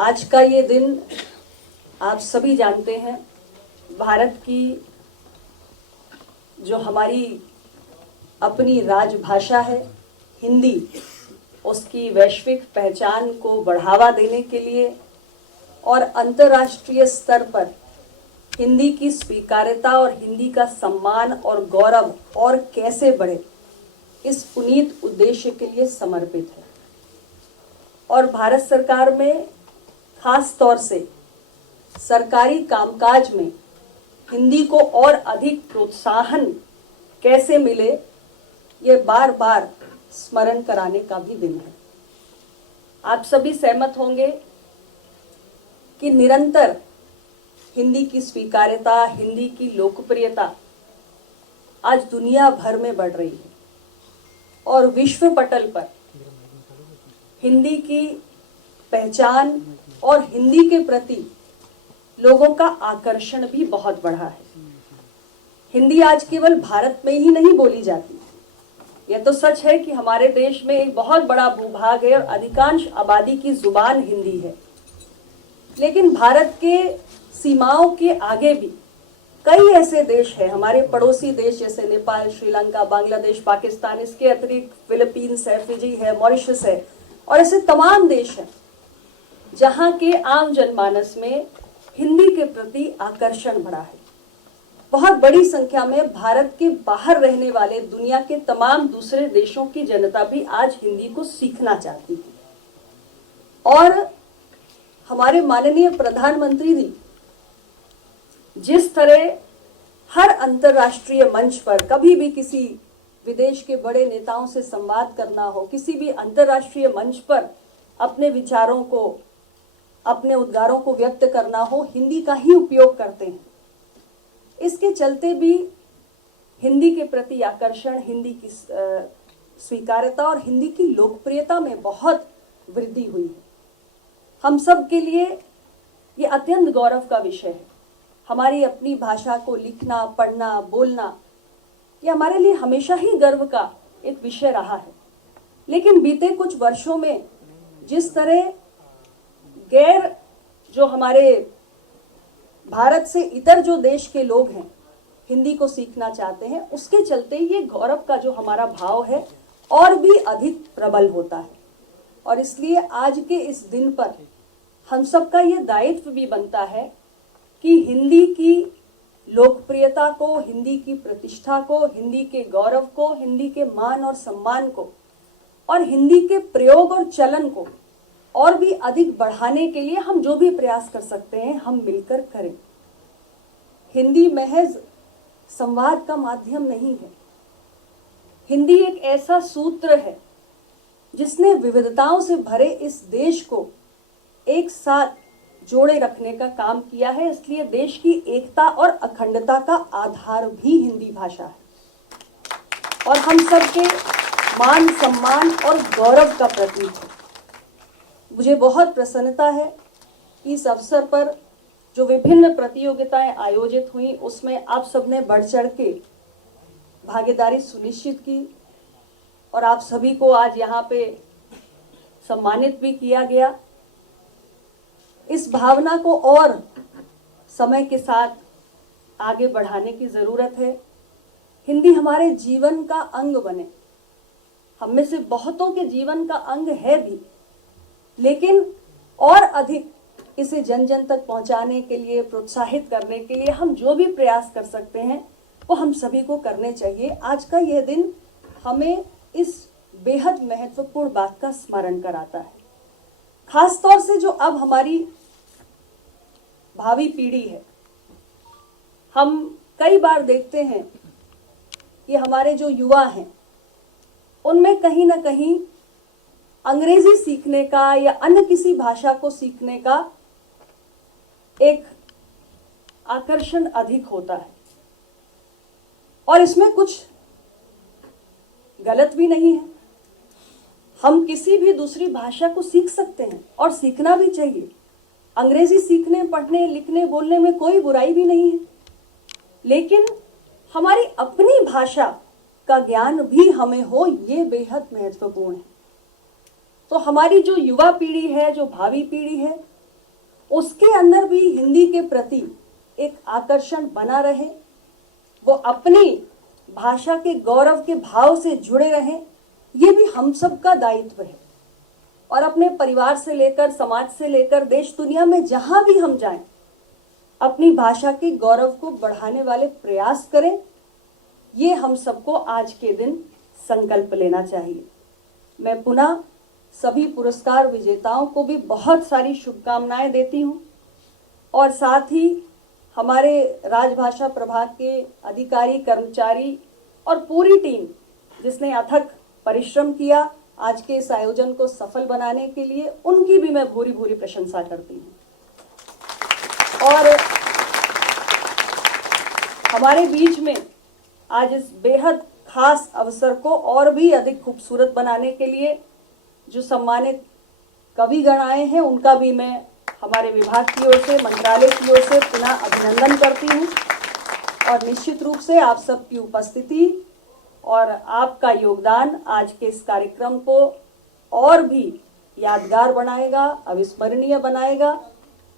आज का ये दिन आप सभी जानते हैं, भारत की जो हमारी अपनी राजभाषा है हिंदी, उसकी वैश्विक पहचान को बढ़ावा देने के लिए और अंतर्राष्ट्रीय स्तर पर हिंदी की स्वीकार्यता और हिंदी का सम्मान और गौरव और कैसे बढ़े, इस पुनीत उद्देश्य के लिए समर्पित है। और भारत सरकार में खास तौर से सरकारी कामकाज में हिंदी को और अधिक प्रोत्साहन कैसे मिले, ये बार बार स्मरण कराने का भी दिन है। आप सभी सहमत होंगे कि निरंतर हिंदी की स्वीकार्यता, हिंदी की लोकप्रियता आज दुनिया भर में बढ़ रही है और विश्व पटल पर हिंदी की पहचान और हिंदी के प्रति लोगों का आकर्षण भी बहुत बढ़ा है। हिंदी आज केवल भारत में ही नहीं बोली जाती। यह तो सच है कि हमारे देश में एक बहुत बड़ा भूभाग है और अधिकांश आबादी की जुबान हिंदी है, लेकिन भारत के सीमाओं के आगे भी कई ऐसे देश हैं, हमारे पड़ोसी देश जैसे नेपाल, श्रीलंका, बांग्लादेश, पाकिस्तान, इसके अतिरिक्त फिलीपींस है, फिजी है, मॉरिशस है और ऐसे तमाम देश हैं जहां के आम जनमानस में हिंदी के प्रति आकर्षण बढ़ा है। बहुत बड़ी संख्या में भारत के बाहर रहने वाले दुनिया के तमाम दूसरे देशों की जनता भी आज हिंदी को सीखना चाहती है। और हमारे माननीय प्रधानमंत्री जी जिस तरह हर अंतर्राष्ट्रीय मंच पर कभी भी किसी विदेश के बड़े नेताओं से संवाद करना हो, किसी भी अंतर्राष्ट्रीय मंच पर अपने विचारों को, अपने उद्गारों को व्यक्त करना हो, हिंदी का ही उपयोग करते हैं। इसके चलते भी हिंदी के प्रति आकर्षण, हिंदी की स्वीकार्यता और हिंदी की लोकप्रियता में बहुत वृद्धि हुई है। हम सब के लिए ये अत्यंत गौरव का विषय है। हमारी अपनी भाषा को लिखना, पढ़ना, बोलना, ये हमारे लिए हमेशा ही गर्व का एक विषय रहा है। लेकिन बीते कुछ वर्षों में जिस तरह गैर जो हमारे भारत से इतर जो देश के लोग हैं हिंदी को सीखना चाहते हैं, उसके चलते ये गौरव का जो हमारा भाव है और भी अधिक प्रबल होता है। और इसलिए आज के इस दिन पर हम सबका ये दायित्व भी बनता है कि हिंदी की लोकप्रियता को, हिंदी की प्रतिष्ठा को, हिंदी के गौरव को, हिंदी के मान और सम्मान को और हिंदी के प्रयोग और चलन को और भी अधिक बढ़ाने के लिए हम जो भी प्रयास कर सकते हैं हम मिलकर करें। हिंदी महज संवाद का माध्यम नहीं है। हिंदी एक ऐसा सूत्र है जिसने विविधताओं से भरे इस देश को एक साथ जोड़े रखने का काम किया है। इसलिए देश की एकता और अखंडता का आधार भी हिंदी भाषा है और हम सबके मान, सम्मान और गौरव का प्रतीक है। मुझे बहुत प्रसन्नता है कि इस अवसर पर जो विभिन्न प्रतियोगिताएं आयोजित हुई उसमें आप सबने बढ़ चढ़ के भागीदारी सुनिश्चित की और आप सभी को आज यहाँ पे सम्मानित भी किया गया। इस भावना को और समय के साथ आगे बढ़ाने की ज़रूरत है। हिंदी हमारे जीवन का अंग बने। हम में से बहुतों के जीवन का अंग है भी, लेकिन और अधिक इसे जन जन तक पहुंचाने के लिए, प्रोत्साहित करने के लिए हम जो भी प्रयास कर सकते हैं वो हम सभी को करने चाहिए। आज का यह दिन हमें इस बेहद महत्वपूर्ण बात का स्मरण कराता है। खास तौर से जो अब हमारी भावी पीढ़ी है, हम कई बार देखते हैं कि हमारे जो युवा हैं उनमें कहीं ना कहीं अंग्रेजी सीखने का या अन्य किसी भाषा को सीखने का एक आकर्षण अधिक होता है और इसमें कुछ गलत भी नहीं है। हम किसी भी दूसरी भाषा को सीख सकते हैं और सीखना भी चाहिए। अंग्रेजी सीखने, पढ़ने, लिखने, बोलने में कोई बुराई भी नहीं है, लेकिन हमारी अपनी भाषा का ज्ञान भी हमें हो, ये बेहद महत्वपूर्ण है। तो हमारी जो युवा पीढ़ी है, जो भावी पीढ़ी है, उसके अंदर भी हिंदी के प्रति एक आकर्षण बना रहे, वो अपनी भाषा के गौरव के भाव से जुड़े रहें, ये भी हम सब का दायित्व है। और अपने परिवार से लेकर, समाज से लेकर, देश दुनिया में जहां भी हम जाएं, अपनी भाषा के गौरव को बढ़ाने वाले प्रयास करें, ये हम सबको आज के दिन संकल्प लेना चाहिए। मैं पुनः सभी पुरस्कार विजेताओं को भी बहुत सारी शुभकामनाएं देती हूं और साथ ही हमारे राजभाषा प्रभाग के अधिकारी, कर्मचारी और पूरी टीम जिसने अथक परिश्रम किया आज के इस आयोजन को सफल बनाने के लिए, उनकी भी मैं भूरी भूरी प्रशंसा करती हूं। और हमारे बीच में आज इस बेहद खास अवसर को और भी अधिक खूबसूरत बनाने के लिए जो सम्मानित कविगण आए हैं, उनका भी मैं हमारे विभाग की ओर से, मंत्रालय की ओर से पुनः अभिनंदन करती हूं। और निश्चित रूप से आप सबकी उपस्थिति और आपका योगदान आज के इस कार्यक्रम को और भी यादगार बनाएगा, अविस्मरणीय बनाएगा।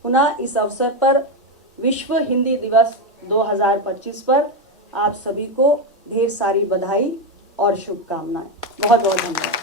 पुनः इस अवसर पर विश्व हिंदी दिवस 2025 पर आप सभी को ढेर सारी बधाई और शुभकामनाएं। बहुत बहुत धन्यवाद।